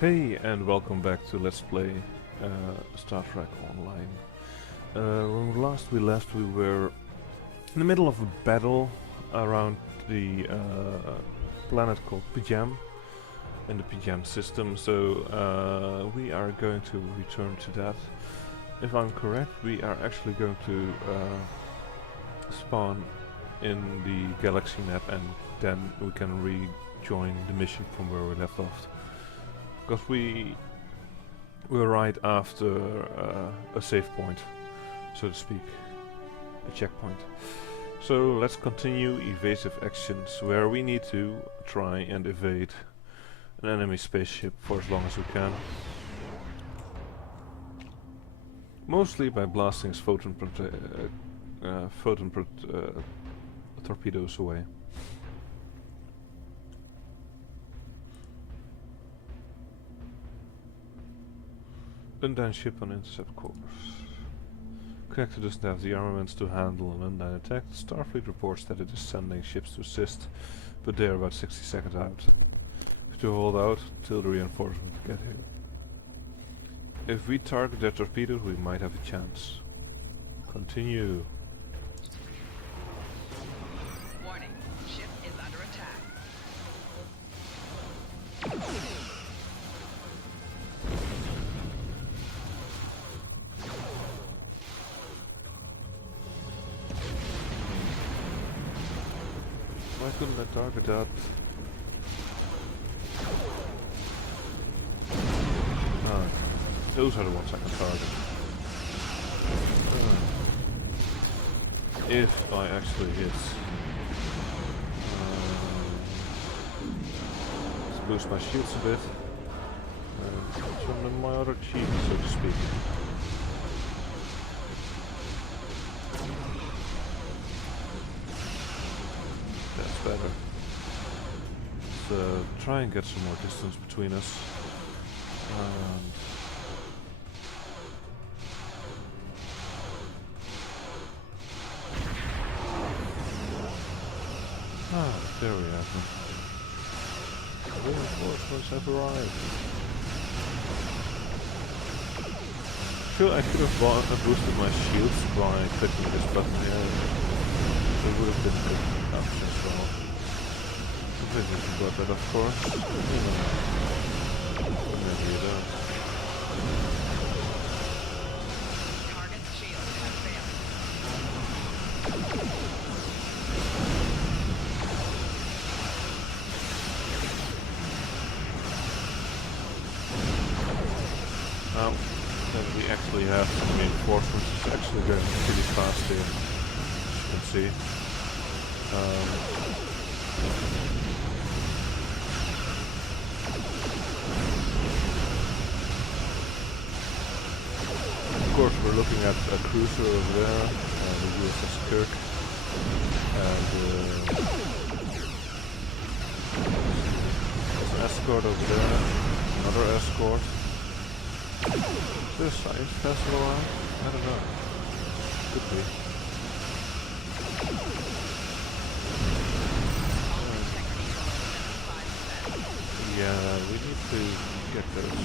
Hey, and welcome back to Let's Play Star Trek Online. When last we left, we were in the middle of a battle around the planet called Pijam in the Pijam system, so we are going to return to that. If I'm correct, we are actually going to spawn in the galaxy map, and then we can rejoin the mission from where we left off. Because we were right after a save point, so to speak, a checkpoint. So let's continue evasive actions, where we need to try and evade an enemy spaceship for as long as we can. Mostly by blasting his photon torpedoes away. Undine ship on intercept course. Connector doesn't have the armaments to handle an Undine attack. Starfleet reports that it is sending ships to assist, but they are about 60 seconds out. We have to hold out till the reinforcements get here. If we target their torpedoes, we might have a chance. Continue. Warning, ship is under attack. Why couldn't I target that? Ah, those are the ones I can target. If I actually hit. Let's boost my shields a bit. And turn my other cheek, so to speak. That's better. Let's try and get some more distance between us. There we have them. Reinforcements have arrived. Sure, I could have boosted my shields by clicking this button here. It would have been a good option as well. Completely forgot that, of course. Whenever you don't. Target's shield has failed. Now that we actually have some reinforcements, it's actually going pretty fast here, as you can see. Of course, we're looking at a cruiser over there, the USS Kirk, and there's an escort over there, another escort. Is there a science festival around? I don't know. Could be. Yeah, we need to get those.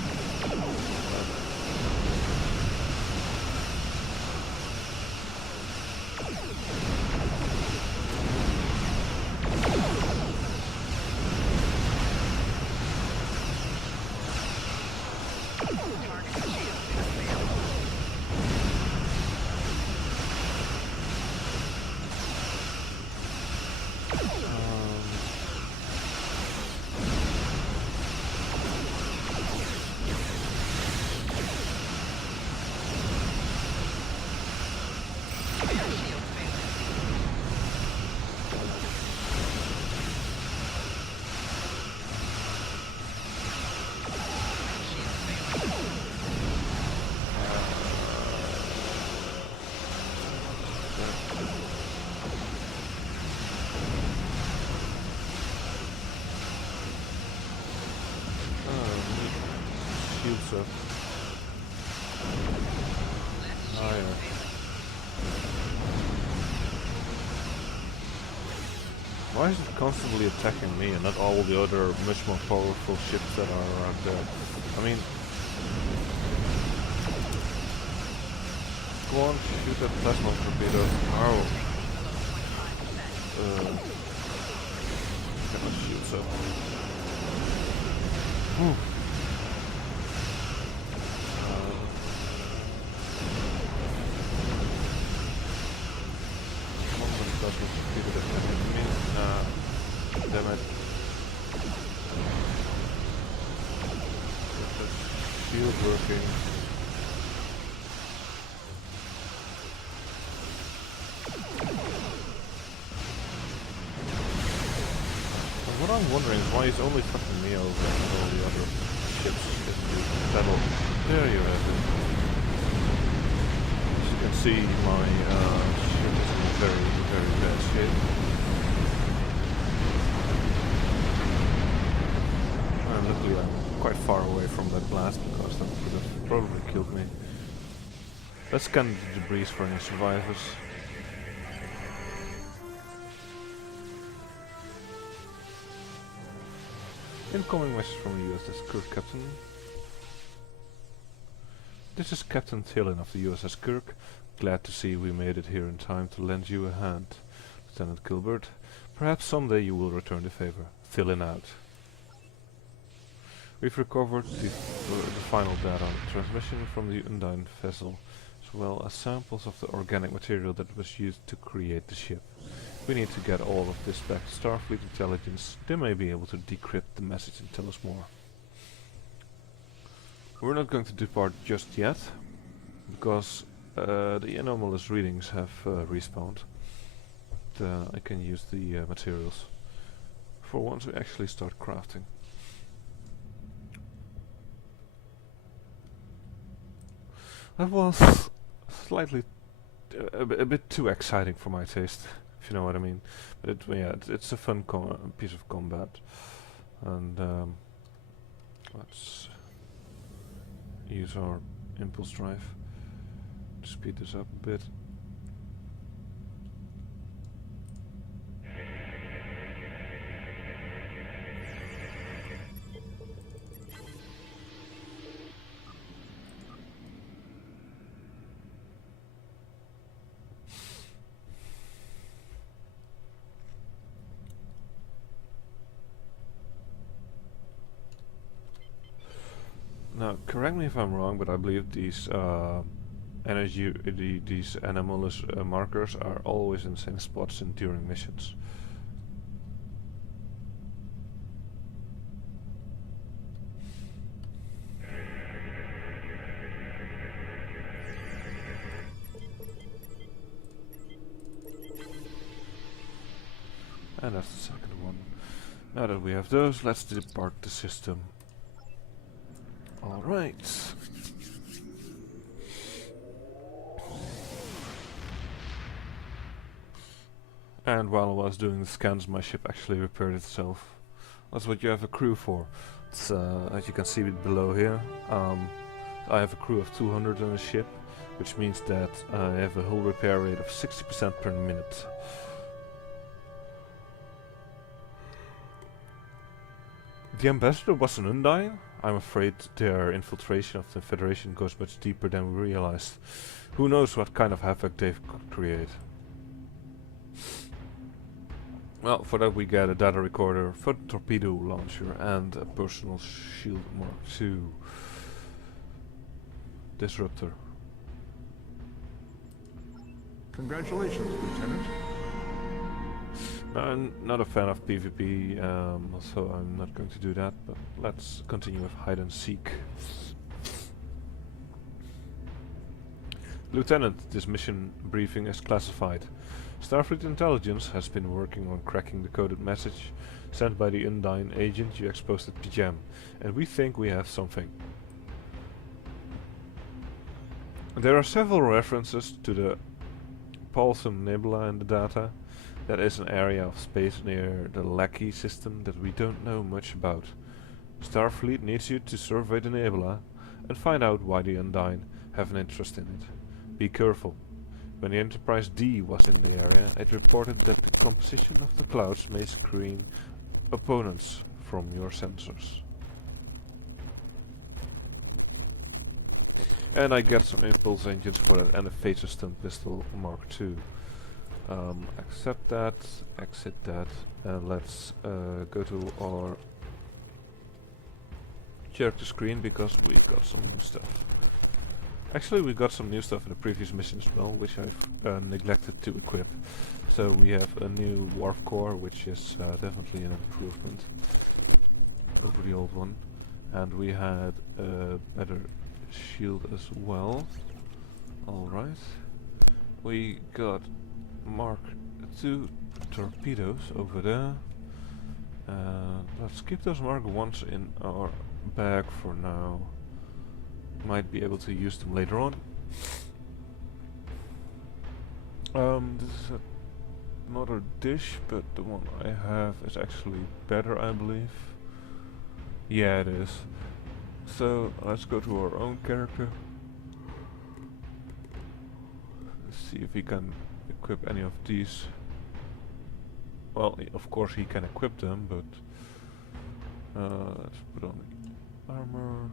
Shields up. Higher. Why is it constantly attacking me and not all the other much more powerful ships that are out there? I mean, go on, shoot that plasma torpedo. Ow. Cannot shoot so. Whew. Plasma torpedo that can hit me. Damn it. Get the shield working. And what I'm wondering is why he's only fucking me over and all the other ships in the battle. There you're at it. As you can see, my ship is in very, very bad shape. And luckily I'm quite far away from that blast because that would have probably killed me. Let's scan the debris for any survivors. Incoming message from the USS Kirk, Captain. This is Captain Thielen of the USS Kirk. Glad to see we made it here in time to lend you a hand. Lieutenant Gilbert, perhaps someday you will return the favor. Thielen out. We've recovered the final data on the transmission from the Undine vessel, as well as samples of the organic material that was used to create the ship. We need to get all of this back to Starfleet intelligence. They may be able to decrypt the message and tell us more. We're not going to depart just yet, because the anomalous readings have respawned. I can use the materials for once we actually start crafting. That was slightly a bit too exciting for my taste, if you know what I mean. But it's a fun piece of combat, and let's use our impulse drive to speed this up a bit. Now, correct me if I'm wrong, but I believe these these anomalous markers are always in the same spots during missions. And that's the second one. Now that we have those, let's depart the system. Alright. And while I was doing the scans, my ship actually repaired itself. That's what you have a crew for. It's, as you can see below here, I have a crew of 200 on a ship, which means that I have a hull repair rate of 60% per minute. The ambassador was an Undine. I'm afraid their infiltration of the Federation goes much deeper than we realized. Who knows what kind of havoc they could create. Well, for that we get a data recorder, photon torpedo launcher, and a personal shield Mark II disruptor. Congratulations, Lieutenant. I'm not a fan of PvP, so I'm not going to do that, but let's continue with hide and seek. Lieutenant, this mission briefing is classified. Starfleet Intelligence has been working on cracking the coded message sent by the Undine agent you exposed at PGM, and we think we have something. There are several references to the Pulsum Nebula in the data. That is an area of space near the Lackey system that we don't know much about. Starfleet needs you to survey the nebula and find out why the Undine have an interest in it. Be careful. When the Enterprise D was in the area, it reported that the composition of the clouds may screen opponents from your sensors. And I get some impulse engines for that and a phaser stun pistol Mark II. Accept that, exit that, and let's go to our character screen because we got some new stuff. Actually, we got some new stuff in the previous mission as well, which I've neglected to equip. So we have a new warp core, which is definitely an improvement over the old one. And we had a better shield as well. Alright. We got Mark II torpedoes over there. Let's keep those Mark I's in our bag for now. Might be able to use them later on. This is another dish, but the one I have is actually better, I believe. Yeah, it is. So let's go to our own character. Let's see if he can equip any of these. Well, of course he can equip them, but let's put on the armor.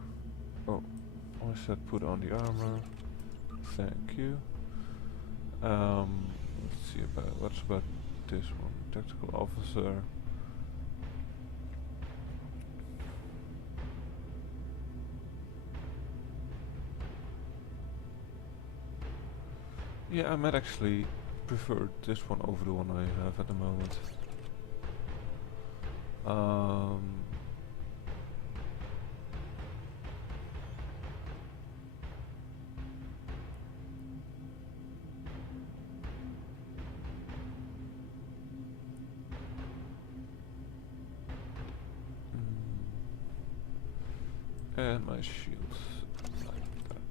Oh, I said put on the armor. Thank you. Let's see what's about this one. Tactical officer. Yeah, I might actually prefer this one over the one I have at the moment. And my shields like that.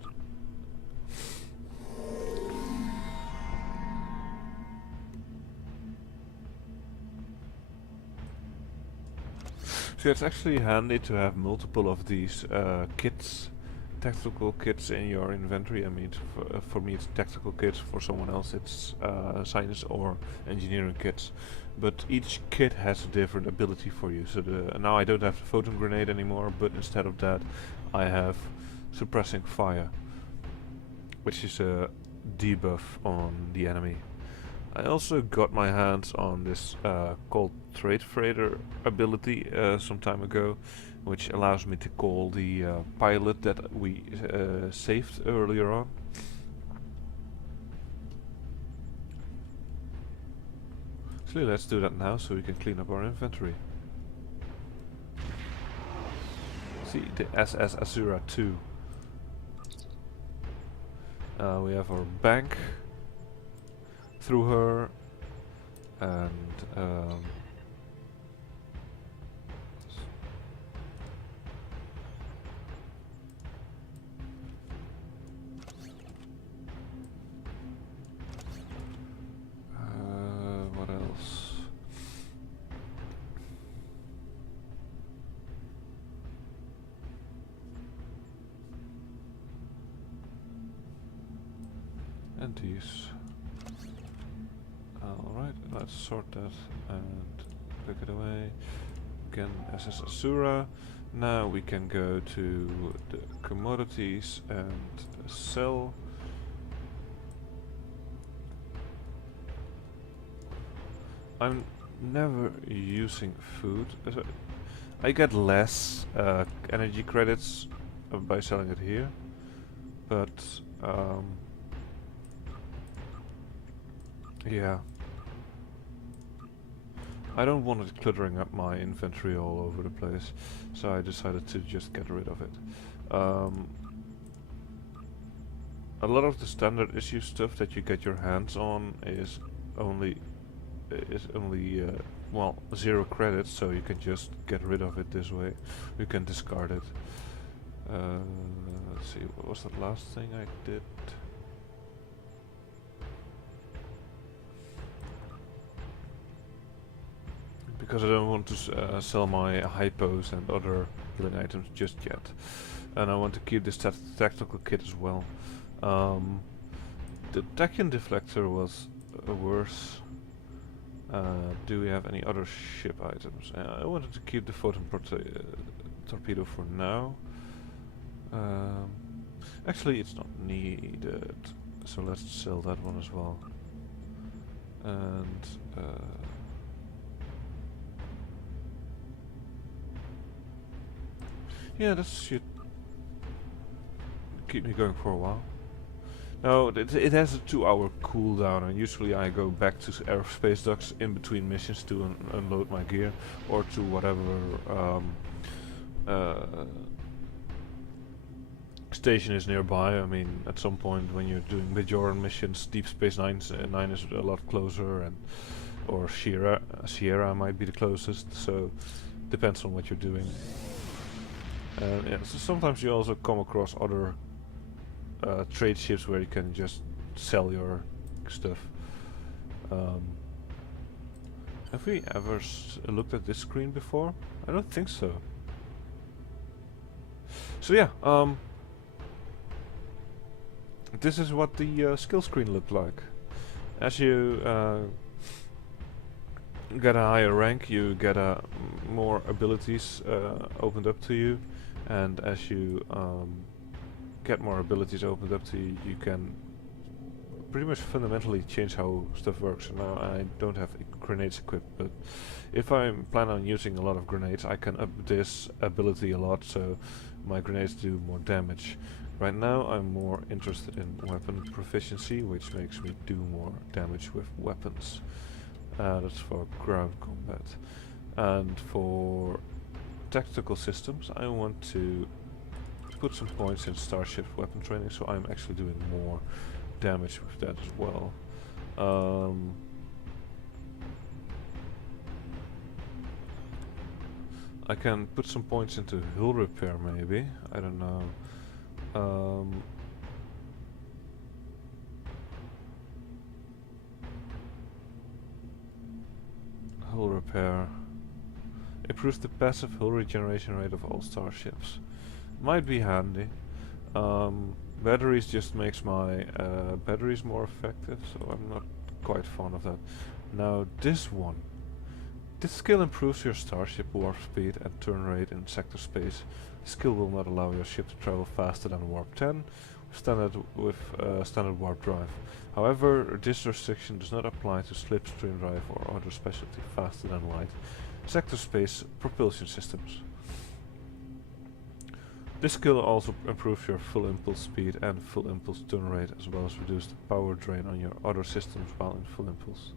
So it's actually handy to have multiple of these kits, tactical kits in your inventory. I mean, for me it's tactical kits, for someone else it's science or engineering kits. But each kit has a different ability for you. So now I don't have the photon grenade anymore, but instead of that I have suppressing fire, which is a debuff on the enemy. I also got my hands on this called Trade Freighter ability some time ago, which allows me to call the pilot that we saved earlier on. So let's do that now so we can clean up our inventory. See, the SS Asura 2. We have our bank through her, and what else? And these. Alright, let's sort that and click it away. Again, SS Asura. Now we can go to the commodities and sell. I'm never using food. I get less energy credits by selling it here, but yeah, I don't want it cluttering up my inventory all over the place, so I decided to just get rid of it. A lot of the standard issue stuff that you get your hands on is only well, 0 credits, so you can just get rid of it this way. You can discard it. Let's see, what was the last thing I did? Because I don't want to sell my hypos and other healing items just yet, and I want to keep this tactical kit as well. The tachyon deflector was worse. Do we have any other ship items? I wanted to keep the photon torpedo for now. Actually, it's not needed, so let's sell that one as well. And yeah, that should keep me going for a while. Now, it has a 2-hour cooldown, and usually I go back to aerospace docks in between missions to unload my gear, or to whatever station is nearby. I mean, at some point when you're doing Bajoran missions, Deep Space 9 is a lot closer, and or Sierra might be the closest, so depends on what you're doing. Yeah, so sometimes you also come across other trade ships where you can just sell your stuff. Have we ever looked at this screen before? I don't think so. So yeah, this is what the skill screen looked like. As you get a higher rank, you get more abilities opened up to you, and as you get more abilities opened up to you, you can pretty much fundamentally change how stuff works. So now I don't have grenades equipped, but if I plan on using a lot of grenades, I can up this ability a lot, so my grenades do more damage. Right now I'm more interested in weapon proficiency, which makes me do more damage with weapons. That's for ground combat. And for tactical systems, I want to put some points in Starship weapon training, so I'm actually doing more damage with that as well. I can put some points into hull repair maybe, I don't know. Hull repair improves the passive hull regeneration rate of all starships. Might be handy. Batteries just makes my batteries more effective, so I'm not quite fond of that. Now this one. This skill improves your starship warp speed and turn rate in sector space. This skill will not allow your ship to travel faster than warp 10 with standard warp drive. However, this restriction does not apply to slipstream drive or other specialty faster than light sector space propulsion systems. This skill also improves your full impulse speed and full impulse turn rate, as well as reduce the power drain on your other systems while in full impulse.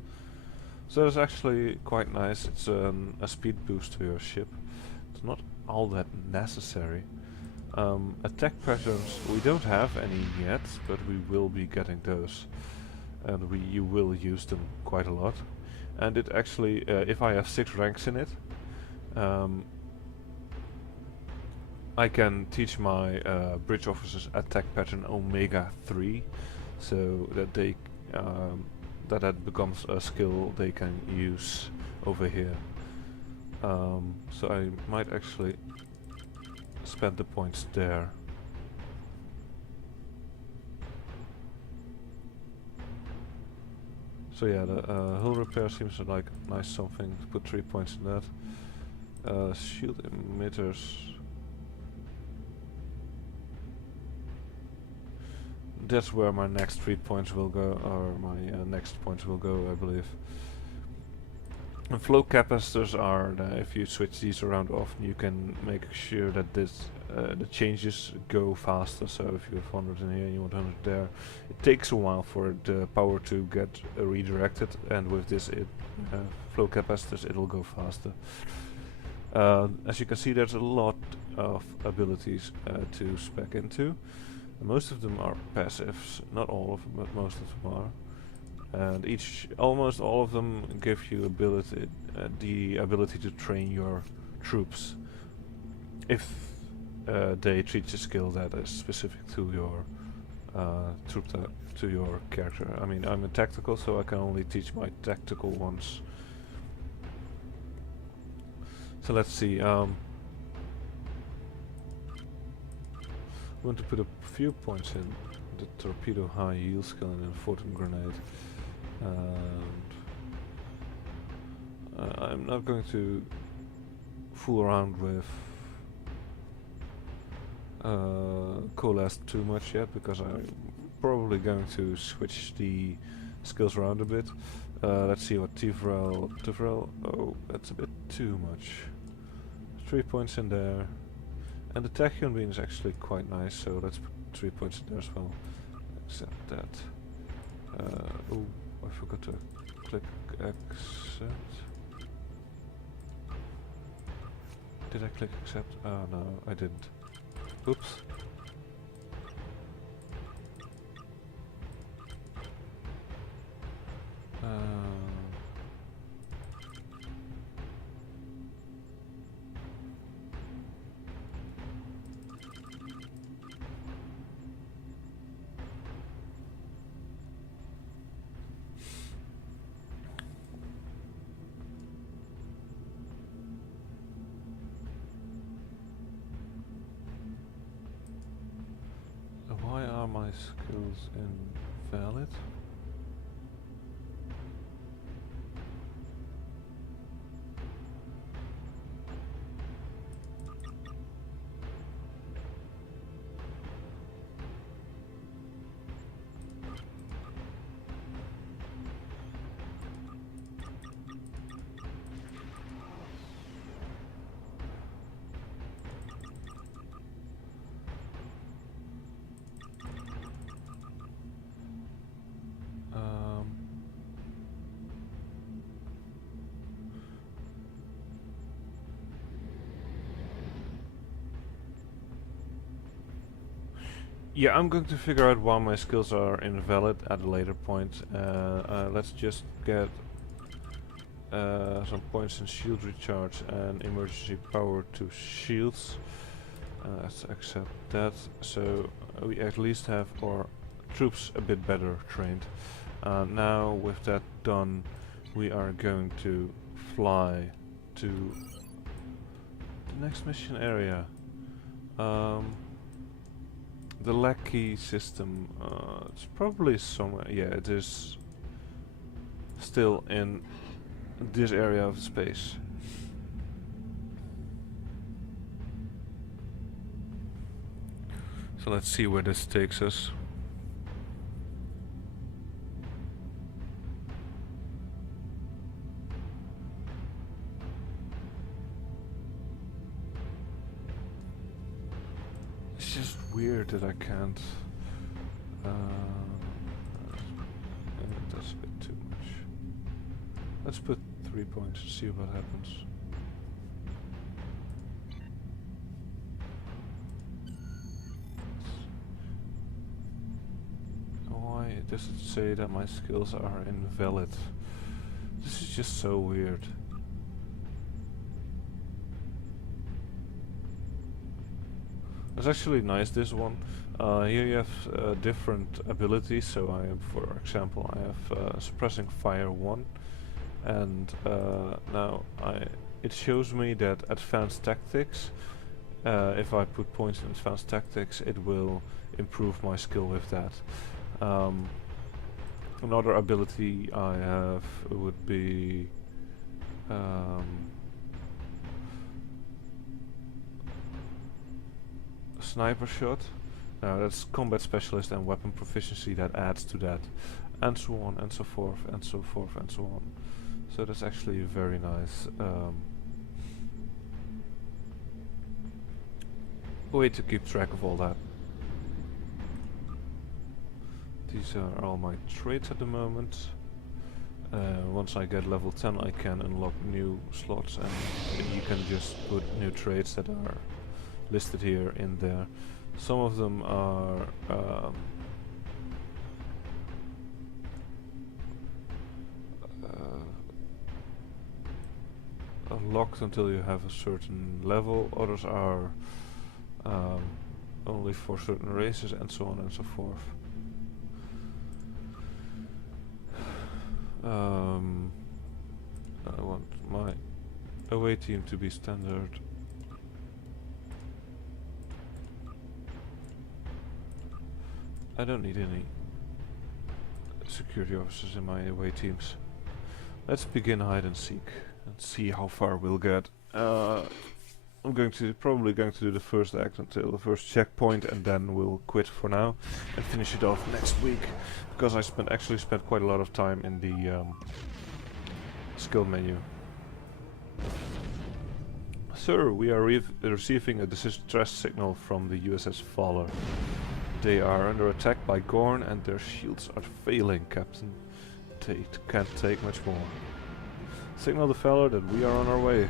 So that's actually quite nice. It's a speed boost to your ship. It's not all that necessary. Attack patterns, we don't have any yet, but we will be getting those, and you will use them quite a lot. And it actually, if I have 6 ranks in it, I can teach my bridge officers attack pattern Omega 3, so that they that becomes a skill they can use over here. So I might actually spend the points there. So yeah, the hull repair seems like nice something to put 3 points in that. Shield emitters. That's where my next 3 points will go, or my next points will go, I believe. And flow capacitors are, if you switch these around often, you can make sure that this the changes go faster. So if you have 100 in here and you want 100 there, it takes a while for the power to get redirected, and with this flow capacitors it'll go faster. As you can see, there's a lot of abilities to spec into. Most of them are passives, not all of them, but most of them are. And almost all of them give you the ability to train your troops, if they teach a skill that is specific to your to your character. I mean, I'm a tactical, so I can only teach my tactical ones. So let's see. I want to put a few points in the torpedo high yield skill and then photon grenade. And I'm not going to fool around with coalesce too much yet, because I'm probably going to switch the skills around a bit. Let's see what Tivrel. Oh, that's a bit too much. 3 points in there. And the tachyon beam is actually quite nice, so let's put 3 points in there as well. Accept that. Oh, I forgot to click accept. Did I click accept? Oh no, I didn't. Oops. Why are my skills invalid? Yeah, I'm going to figure out why my skills are invalid at a later point. Let's just get some points in shield recharge and emergency power to shields. Let's accept that, so we at least have our troops a bit better trained. Now with that done, we are going to fly to the next mission area. The Lackey system, it's probably somewhere, yeah, it is still in this area of space. So let's see where this takes us. It's just weird that I can't. That's a bit too much. Let's put 3 points and see what happens. Why does it say that my skills are invalid? This is just so weird. It's actually nice, this one. Here you have different abilities, so I have, for example, I have suppressing fire 1, and now it shows me that advanced tactics, if I put points in advanced tactics, it will improve my skill with that. Another ability I have would be sniper shot. Now that's combat specialist and weapon proficiency that adds to that, and so on and so forth and so forth and so on. So that's actually very nice. Way to keep track of all that. These are all my traits at the moment. Once I get level 10 I can unlock new slots, and you can just put new traits that are listed here in there. Some of them are locked until you have a certain level, others are only for certain races, and so on and so forth. I want my away team to be standard. I don't need any security officers in my away teams. Let's begin hide and seek and see how far we'll get. I'm probably going to do the first act until the first checkpoint, and then we'll quit for now and finish it off next week, because I actually spent quite a lot of time in the skill menu. Sir, we are receiving a distress signal from the USS Faller. They are under attack by Gorn and their shields are failing, Captain. They can't take much more. Signal the Faller that we are on our way.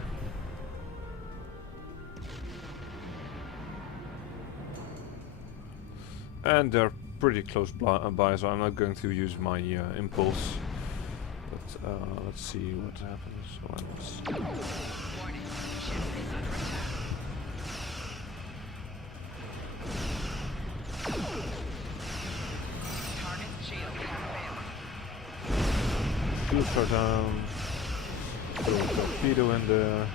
And they're pretty close by, so I'm not going to use my impulse. But let's see what happens once. Warning. Ship is under attack. Target's shield has failed. Shields are down. Throw a torpedo in there.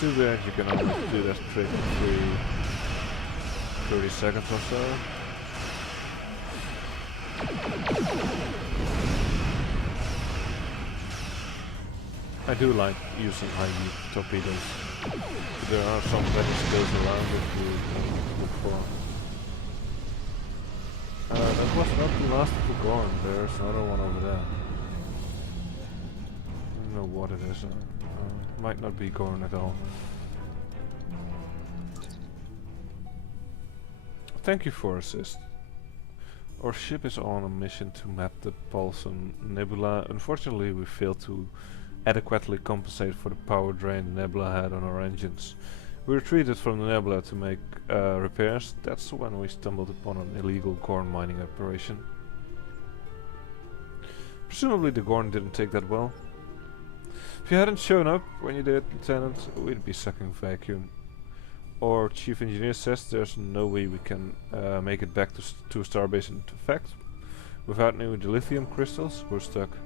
Too bad you can only do that trick every 30 seconds or so. I do like using high torpedoes. There are some better skills around that you can look for. That was not the last of the Gorn. There's another one over there. I don't know what it is. Might not be Gorn at all. Thank you for assist. Our ship is on a mission to map the Paulson Nebula. Unfortunately, we failed to adequately compensate for the power drain the Nebula had on our engines. We retreated from the Nebula to make repairs. That's when we stumbled upon an illegal Gorn mining operation. Presumably the Gorn didn't take that well. If you hadn't shown up when you did, Lieutenant, we'd be sucking vacuum. Our chief engineer says there's no way we can make it back to Starbase. In fact, without new dilithium crystals, we're stuck.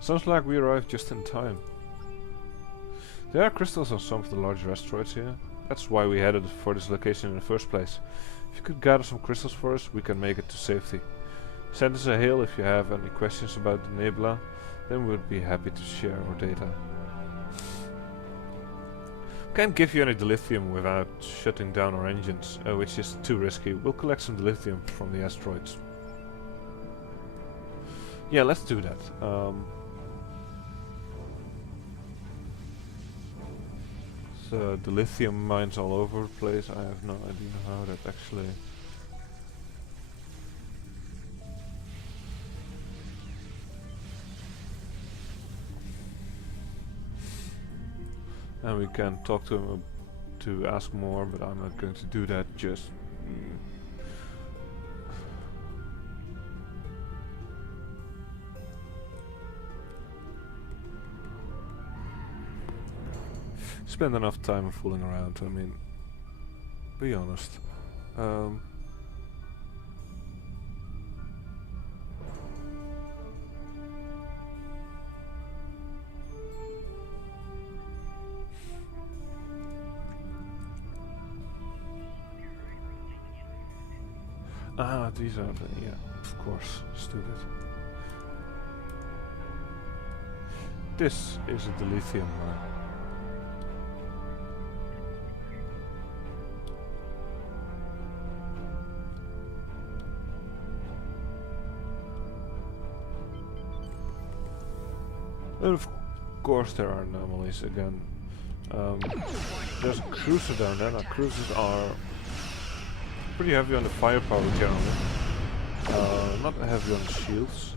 Sounds like we arrived just in time. There are crystals on some of the larger asteroids here. That's why we headed for this location in the first place. If you could gather some crystals for us, we can make it to safety. Send us a hail if you have any questions about the Nebula. Then we'd be happy to share our data. Can't give you any dilithium without shutting down our engines, which is too risky. We'll collect some dilithium from the asteroids. Yeah, let's do that. So dilithium mines all over the place. I have no idea how that actually... And we can talk to him to ask more, but I'm not going to do that just... Spend enough time fooling around, I mean... Be honest. Ah, these are the... yeah, of course, stupid. This is a dilithium mine. And of course there are anomalies again. There's a cruiser down there. Now cruisers are pretty heavy on the firepower generally. Not heavy on the shields.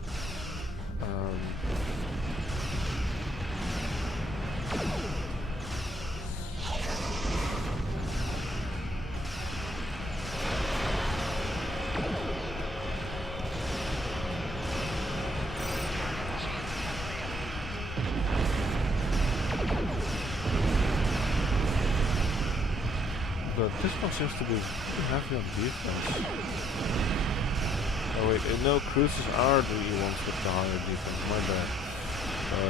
this one seems to be pretty heavy on defense. Oh wait, no, cruisers are the ones with the higher defense, my bad. No.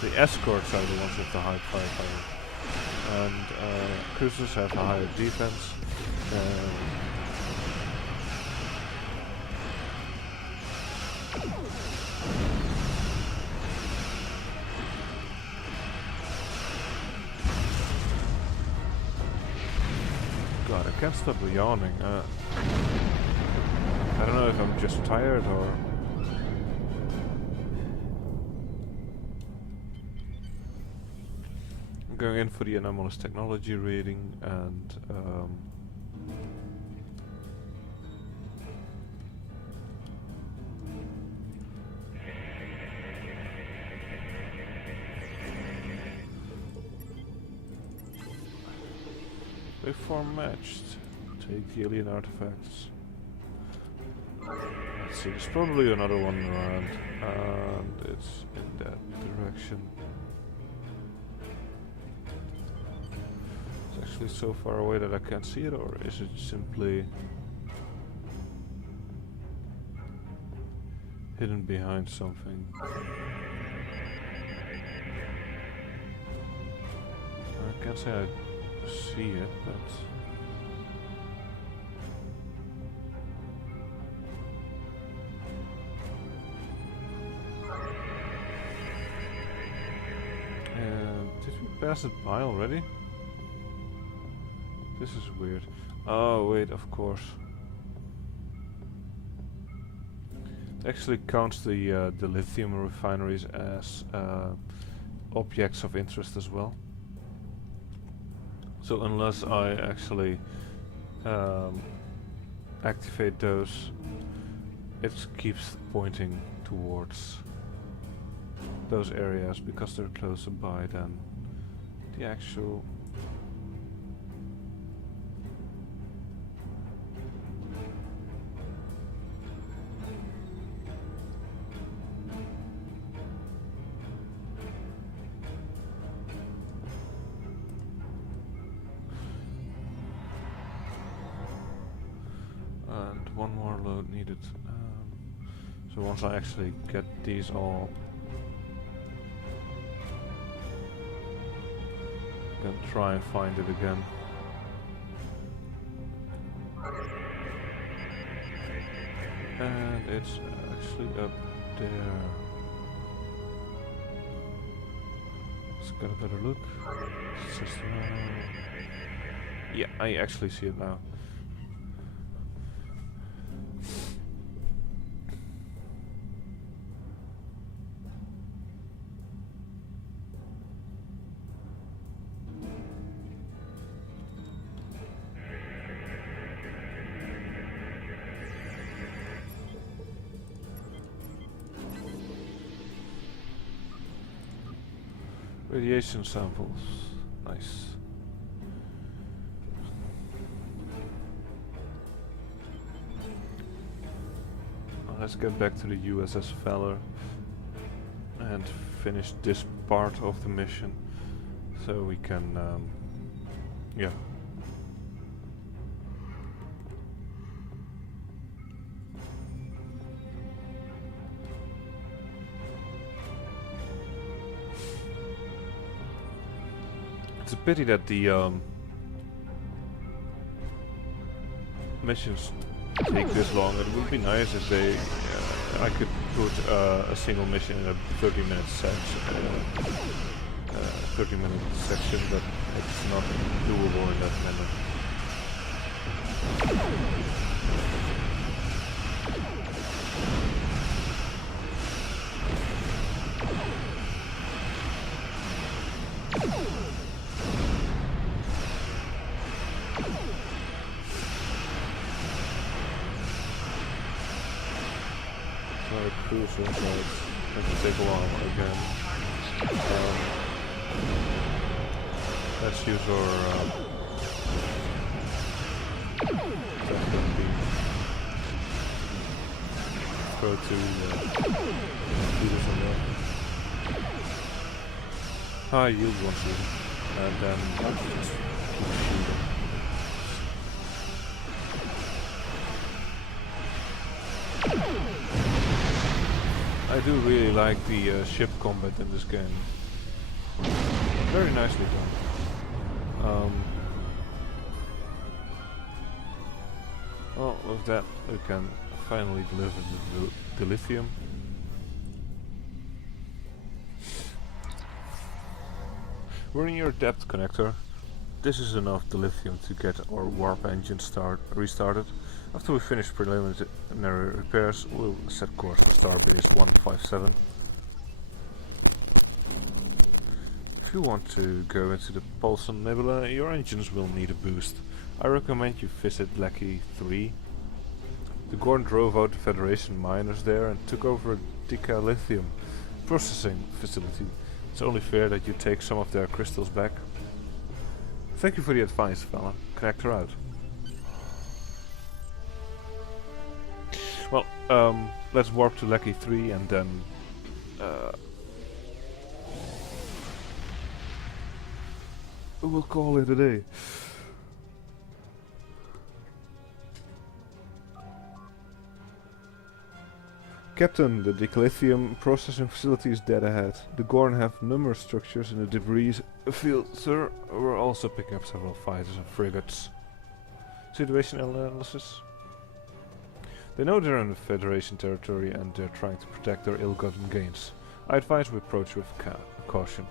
The escorts are the ones with the high firepower. And cruisers have a higher defense. God, I can't stop yawning. I don't know if I'm just tired or... I'm going in for the anomalous technology reading and... Waveform matched. Take the alien artifacts. Let's see, there's probably another one around, and it's in that direction. It's actually so far away that I can't see it, or is it simply hidden behind something? I can't say I see it, but did we pass it by already? This is weird. Oh wait, of course. It actually counts the dilithium refineries as objects of interest as well. So unless I actually activate those, it keeps pointing towards those areas because they're closer by than the actual... And one more load needed. So once I actually get these all, I can try and find it again. And it's actually up there. Let's get a better look. Yeah, I actually see it now. Radiation samples. Nice. Let's get back to the USS Valor and finish this part of the mission so we can yeah. It's a pity that the missions take this long. It would be nice if they I could put a single mission in a 30-minute section, 30-minute section, but it's not doable in that manner. Crucial, so it's going to take a while again. Let's use our throw to do this on there. High yield one, and then I do really like the ship combat in this game. Very nicely done. Well, with that we can finally deliver the dilithium. We're in your depth connector. This is enough dilithium to get our warp engine restarted. After we finish preliminary repairs, we'll set course for Starbase 157. If you want to go into the Pulsar Nebula, your engines will need a boost. I recommend you visit Lecky 3. The Gorn drove out the Federation miners there and took over a decalithium processing facility. It's only fair that you take some of their crystals back. Thank you for the advice, fella. Connector out. Well, let's warp to Lecky 3 and then we'll call it a day. Captain, the decalithium processing facility is dead ahead. The Gorn have numerous structures in the debris field, sir. We're also picking up several fighters and frigates. Situation analysis. They know they're in the Federation territory and they're trying to protect their ill-gotten gains. I advise we approach with caution.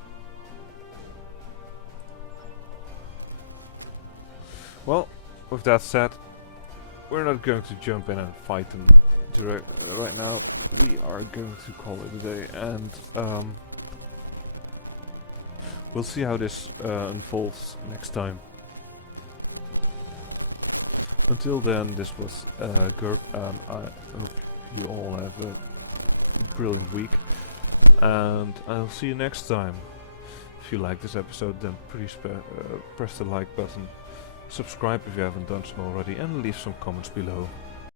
Well, with that said, we're not going to jump in and fight them right now. We are going to call it a day, and we'll see how this unfolds next time. Until then, this was Gert, and I hope you all have a brilliant week, and I'll see you next time. If you like this episode, then please press the like button, subscribe if you haven't done so already, and leave some comments below.